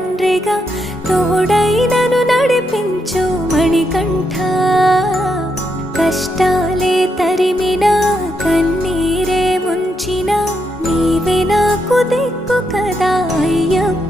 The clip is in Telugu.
తండ్రిగా తోడై నన్ను నడిపించు మణికంఠ. కష్టాలే తరిమినా కన్నీరే ముంచిన నీవే నాకు దిక్కు కదా అయ్యప్ప.